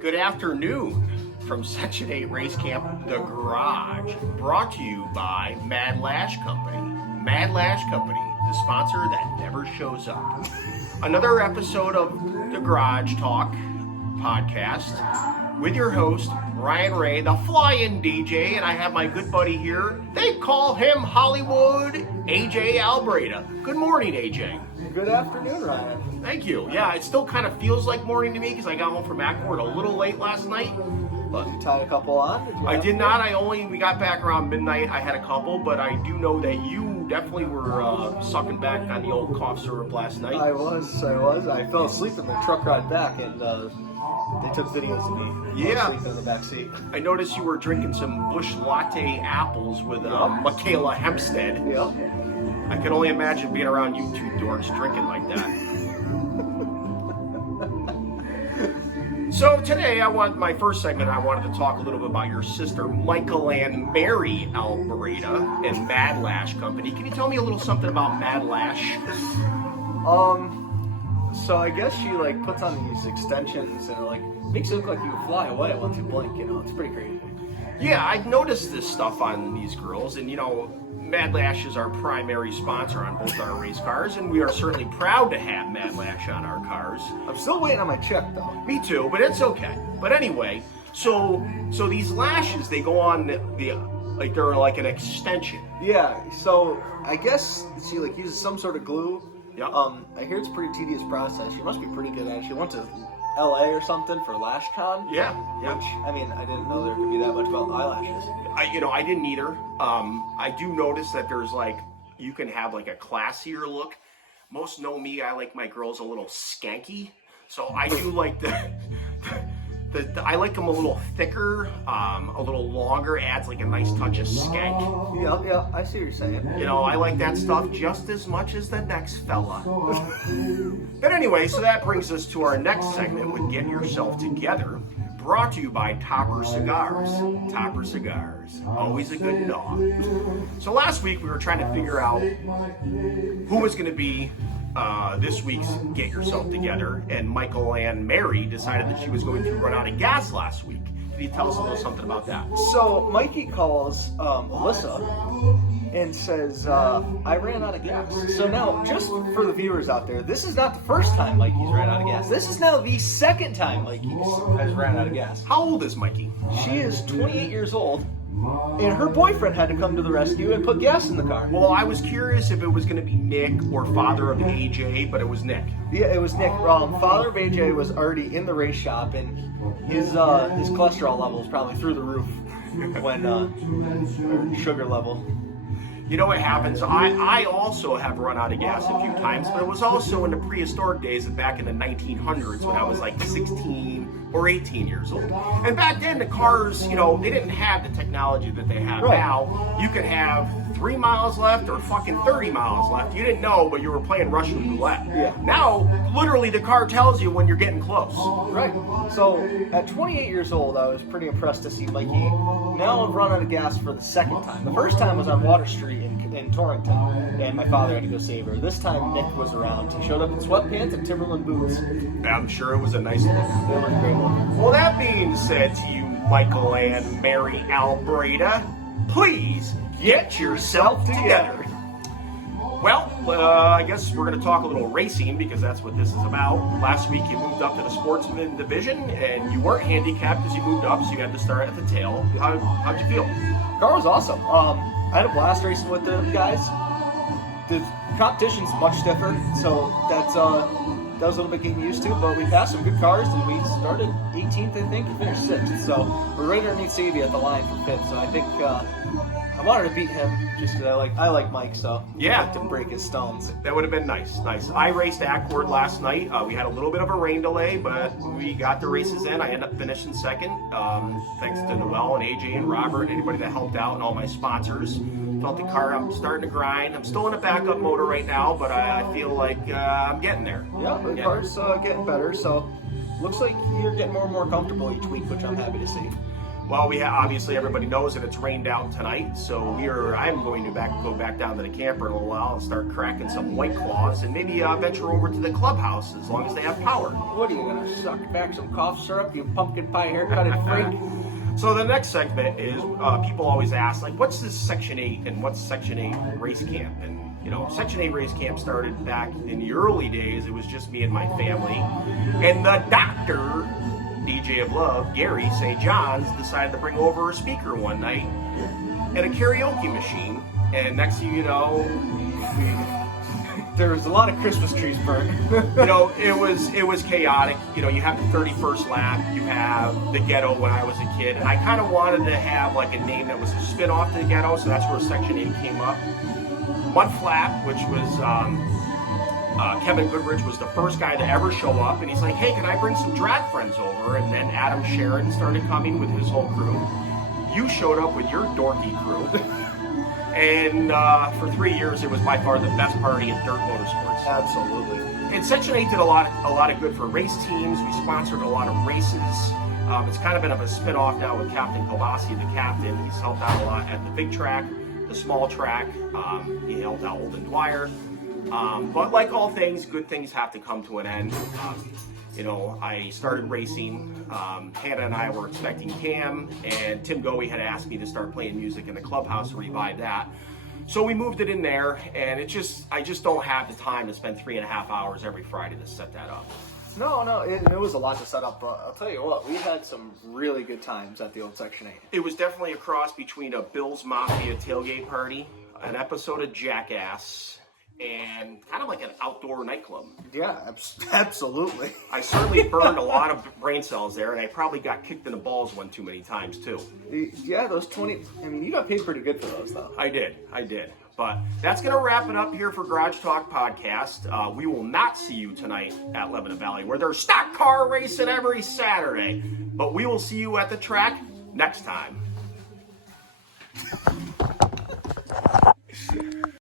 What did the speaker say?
Good afternoon from Section 8 Race Camp, The Garage, brought to you by Mad Lash Company. Mad Lash Company, the sponsor that never shows up. Another episode of The Garage Talk podcast with your host, Ryan Ray, the fly-in DJ, and I have my good buddy here. They call him Hollywood, AJ Albreda. Good morning, AJ. Good afternoon, Ryan. Thank you. Yeah, it still kind of feels like morning to me because I got home from Ackport a little late last night. But You tied a couple on? I did not. We got back around midnight. I had a couple, but I do know that you definitely were sucking back on the old cough syrup last night. I was. I fell asleep in the truck ride back, and they took videos of me. Yeah. Sleeping in the back seat. I noticed you were drinking some Busch Latte apples with Michaela Hempstead. Yep. I can only imagine being around you two dorks drinking like that. So today, my first segment, I wanted to talk a little bit about your sister, Michael and Mary Albreda and Mad Lash Company. Can you tell me a little something about Mad Lash? So I guess she puts on these extensions and makes it look like you would fly away once you blink. It's pretty crazy. Yeah, I've noticed this stuff on these girls, and Mad Lash is our primary sponsor on both our race cars, and we are certainly proud to have Mad Lash on our cars. I'm still waiting on my check though. Me too, but it's okay. But anyway, so these lashes, they go on they're like an extension. Yeah. So I guess she uses some sort of glue. Yeah. I hear it's a pretty tedious process. She must be pretty good at it. She went to LA or something for LashCon. Yeah. Which, I didn't know there could be that much about eyelashes. I didn't either. I do notice that there's you can have a classier look. Most know me, I like my girls a little skanky. So I do like I like them a little thicker, a little longer, adds a nice touch of skank. Yeah, I see what you're saying. I like that stuff just as much as the next fella. But anyway, so that brings us to our next segment with Get Yourself Together, brought to you by Topper Cigars. Topper Cigars, always a good dog. So last week we were trying to figure out who was going to be this week's Get Yourself Together, and Michael and Mary decided that she was going to run out of gas last week. Can you tell us a little something about that? So Mikey calls Alyssa and says, I ran out of gas. So now, just for the viewers out there, this is not the first time Mikey's ran out of gas. This is now the second time Mikey has ran out of gas. How old is Mikey? She is 28 years old, and her boyfriend had to come to the rescue and put gas in the car. Well, I was curious if it was going to be Nick or father of AJ, but it was Nick. Yeah, it was Nick. Father of AJ was already in the race shop, and his cholesterol level is probably through the roof when sugar level. You know what happens? I also have run out of gas a few times, but it was also in the prehistoric days back in the 1900s when I was 16 or 18 years old. And back then the cars, they didn't have the technology that they have now. You could have 3 miles left or fucking 30 miles left. You didn't know, but you were playing Russian roulette. Yeah. Now, literally the car tells you when you're getting close. Right. So at 28 years old, I was pretty impressed to see Mikey now have run out of gas for the second time. The first time was on Water Street in Torrington, and my father had to go save her. This time Nick was around. He showed up in sweatpants and Timberland boots. I'm sure it was a nice look. They looked great. Well, that being said to you, Michael and Mary Albreda, please get yourself together. Well, I guess we're going to talk a little racing because that's what this is about. Last week you moved up to the sportsman division and you weren't handicapped as you moved up, so you had to start at the tail. How'd you feel? Car was awesome. I had a blast racing with the guys. The competition's much stiffer, so that was a little bit getting used to, but we passed some good cars and we started 18th, I think, and finished 6th. So we're right underneath Savy at the line for 5th. So I think I wanted to beat him just because I like Mike, so yeah, I like to break his stones. That would have been nice. I raced Ackport last night. We had a little bit of a rain delay, but we got the races in. I ended up finishing second, thanks to Noel and AJ and Robert and anybody that helped out and all my sponsors. Felt the car, I'm starting to grind. I'm still in a backup motor right now, but I feel like I'm getting there. Yeah, the car's getting better, so looks like you're getting more and more comfortable each week, which I'm happy to see. Well, obviously everybody knows that it's rained out tonight, so I'm going to go back down to the camper in a little while and start cracking some White Claws and maybe venture over to the clubhouse as long as they have power. What are you gonna suck back some cough syrup, you pumpkin pie haircutted freak? So the next segment is people always ask, like, what's this Section 8 and what's Section 8 race camp? And Section 8 race camp started back in the early days. It was just me and my family, and the doctor. DJ of Love, Gary St. John's, decided to bring over a speaker one night and a karaoke machine. And next thing you know, there was a lot of Christmas trees burned. it was chaotic. You have the 31st lap, you have the Ghetto when I was a kid, and I kind of wanted to have like a name that was a spin-off to the Ghetto, so that's where Section 8 came up. Mudflap, which was Kevin Goodrich was the first guy to ever show up, and he's like, hey, can I bring some drag friends over? And then Adam Sharon started coming with his whole crew. You showed up with your dorky crew. And for 3 years, it was by far the best party in dirt motorsports. Absolutely. And Section 8 did a lot of good for race teams. We sponsored a lot of races. It's kind of been of a spin-off now with Captain Kobasi, the captain. He's helped out a lot at the big track, the small track. He helped out Olden Dwyer. But like all things, good things have to come to an end. I started racing. Hannah and I were expecting Cam, and Tim Goey had asked me to start playing music in the clubhouse to revive that. So we moved it in there, and I just don't have the time to spend 3.5 hours every Friday to set that up. No, it was a lot to set up, but I'll tell you what, we had some really good times at the old Section 8. It was definitely a cross between a Bill's Mafia tailgate party, an episode of Jackass, and kind of like an outdoor nightclub. Yeah, absolutely. I certainly burned a lot of brain cells there, and I probably got kicked in the balls one too many times, too. Yeah, those 20... I mean, you got paid pretty good for those, though. I did. But that's going to wrap it up here for Garage Talk Podcast. We will not see you tonight at Lebanon Valley, where there's stock car racing every Saturday. But we will see you at the track next time.